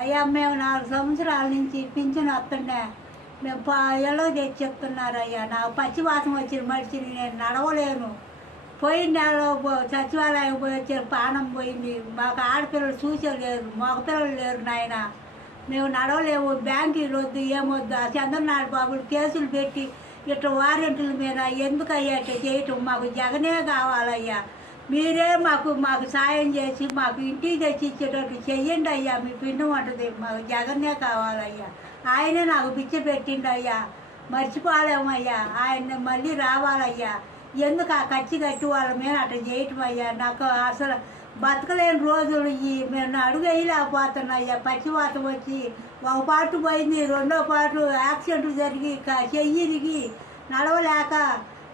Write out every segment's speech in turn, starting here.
అయ్యా మేము నాలుగు సంవత్సరాల నుంచి పింఛను వస్తుండే. మేము పా తెచ్చి చెప్తున్నారు అయ్యా. నాకు పచ్చివాసం వచ్చిన మనిషిని నేను నడవలేను. పోయిన నెలలో సచివాలయం పోయి వచ్చారు పానం పోయింది. మాకు ఆడపిల్లలు చూసేలేరు మగపిల్లలు లేరు నాయన. మేము నడవలేము బ్యాంకులు వద్దు ఏమొద్దు. ఆ చంద్రనాథ్ బాబులు కేసులు పెట్టి ఇట్లా వారెంట్ల మీద ఎందుకయ్యా ఇట్లా చేయటం? మాకు జగనే కావాలయ్యా. మీరే మాకు మాకు సాయం చేసి మాకు ఇంటికి తెచ్చి ఇచ్చేటట్టు చెయ్యండి అయ్యా. మీ పిండి ఉంటుంది మాకు జగన్నే కావాలయ్యా. ఆయనే నాకు పిచ్చ పెట్టిండు అయ్యా. మర్చిపోలేమయ్యా ఆయన మళ్ళీ రావాలయ్యా. ఎందుకు ఆ ఖర్చు కట్టి వాళ్ళ మీద అట్లా చేయటం అయ్యా? నాకు అసలు బతకలేని రోజులు ఈ మేము అడుగు వేయలేకపోతున్నాయ్యా పచ్చివాతం వచ్చి ఒక పాటు పోయింది రెండో పాటు యాక్సిడెంట్ జరిగి క- చెయ్యి నడవలేక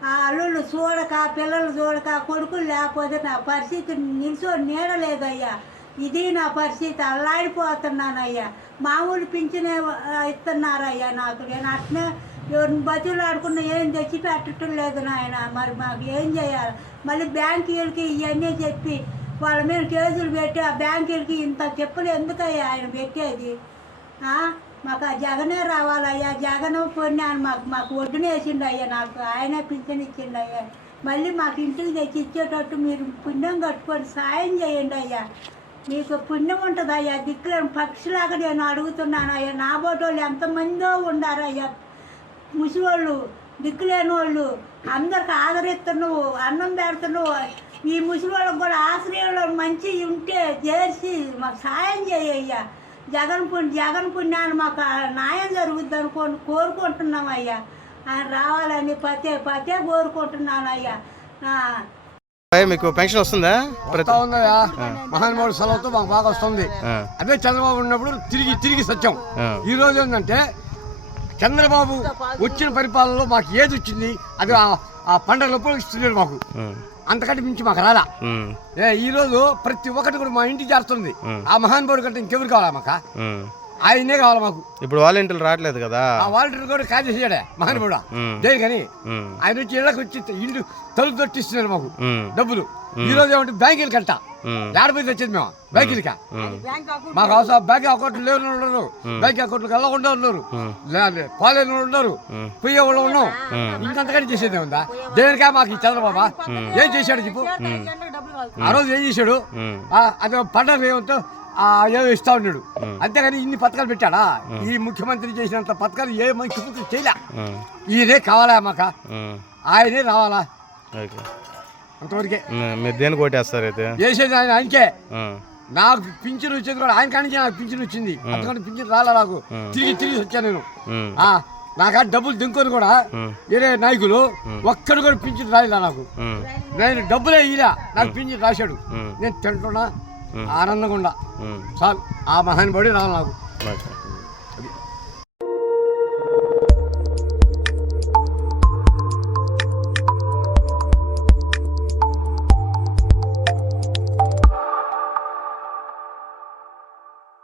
ఆ అల్లుళ్ళు చూడక పిల్లలు చూడక కొడుకులు లేకపోతే నా పరిస్థితి నిల్చో నీడలేదయ్యా. ఇది నా పరిస్థితి. అల్లాడిపోతున్నానయ్యా. మామూలు పింఛనే ఇస్తున్నారయ్యా నాకు. నేను అట్నే ఎవరిని బతులు ఆడుకున్న ఏం తెచ్చి పెట్టడం లేదు నాయన. మరి మాకు ఏం చేయాలి? మళ్ళీ బ్యాంకీలకి ఇవన్నీ చెప్పి వాళ్ళ మీద కేసులు పెట్టి ఆ బ్యాంకీలకి ఇంత చెప్పులు ఎందుకయ్యా ఆయన పెట్టేది? మాకు ఆ జగనే రావాలయ్యా జగన్ పొన్నాను. మాకు మాకు ఒడ్డున వేసిండు అయ్యా నాకు ఆయనే పింఛన్ ఇచ్చిండు అయ్యా మళ్ళీ మాకు ఇంటికి తెచ్చి ఇచ్చేటట్టు మీరు పుణ్యం కట్టుకొని సాయం చేయండి అయ్యా మీకు పుణ్యం ఉంటుంది అయ్యా దిక్కులను పక్షిలాగా నేను అడుగుతున్నాను అయ్యా నా బోటోళ్ళు ఎంతమందో ఉండారయ్యా. ముసివాళ్ళు దిక్కులేని వాళ్ళు అందరికి ఆదరిస్తున్నావు అన్నం పెడుతున్నావు ఈ ముసలి వాళ్ళకి కూడా ఆశ్రయంలో మంచి ఉంటే చేసి మాకు సాయం చేయ్యా జగన్ పుణ్య జగన్ పుణ్యాన్ని మాకు న్యాయం జరుగుద్ది అనుకోని కోరుకుంటున్నాం అయ్యా ఆయన రావాలని పతే పతే కోరుకుంటున్నాను అయ్యా మీకు పెన్షన్ వస్తుందా? ప్రతి వస్తా ఉందయ్యా మహానుభావుడు సెలవుతో మాకు బాగా వస్తుంది. అదే చంద్రబాబు ఉన్నప్పుడు తిరిగి తిరిగి సత్యం. ఈ రోజు ఏంటంటే చంద్రబాబు వచ్చిన పరిపాలనలో మాకు ఏది వచ్చింది అది ఆ- పండగలప్పుడు ఇస్తున్నారు మాకు. అంతకంటే మించి మాకు రాదా ఈ రోజు ప్రతి ఒక్కటి కూడా మా ఇంటికి చేరుతుంది. ఆ మహానుభావుడు కంటే ఇంకెవరు కావాలా మాకు. ఆయనే కావాలి మాకు. ఇప్పుడు వాలంటీర్లు రావట్లేదు కదా? ఆ వాలంటీర్ కూడా కాజేసాడే మహానుభావుడు ఉమ్, దేనికని ఆయన వచ్చి ఇళ్ళకి వచ్చి ఇల్లు తలుపు తొట్టిస్తున్నారు మాకు. డబ్బులు. ఈ రోజు ఏమంటే బ్యాంకులు కంట ఏడపోయి తెచ్చేది మేము? బ్యాంకులకి మాకు అవసరం బ్యాంక్ అకౌంట్లు లేని ఉన్నారు. బ్యాంక్ అకౌంట్లు వెళ్ళకుండా ఉన్నారు. పోలేని ఉన్నారు. ఉమ్. పోయే వాళ్ళు ఉన్నాం. ఇంకంతకంటే చేసేది ఉందా దేనికా మాకు ఈ చంద్రబాబా ఏం చేశాడు చెప్పు? ఆ రోజు ఏం చేశాడు? అది పండుగ ఏమంతో ఏదో ఇస్తా ఉన్నాడు. అంతేగాని ఇన్ని పథకాలు పెట్టాడా? ఈ ముఖ్యమంత్రి చేసినంత పథకాలు ఏ ముఖ్యమంత్రి చేయలే. ఈయనే కావాలా మాక? ఆయనే రావాలా? అంతవరకే. ఉమ్, మీరు దేనికి ఓటేస్తారు అయితే చేసేది ఆయన ఆయనకే. నాకు పింఛన్ వచ్చేది కూడా ఆయన కానించి నాకు పింఛన్ వచ్చింది. అంతకంటే పింఛన్ రాలా నాకు. తిరిగి తిరిగి వచ్చాను నేను. నాకు ఆ డబ్బులు దింకొని కూడా వేరే నాయకులు ఒక్కడు కూడా పింఛన్ రాలేదా నాకు? నేను డబ్బులే ఇలా నాకు పింఛన్ రాశాడు. నేను తింటున్నా. ఆనందంగా ఉండా చాలు ఆ మహానుభావుడే రావాలి నాకు.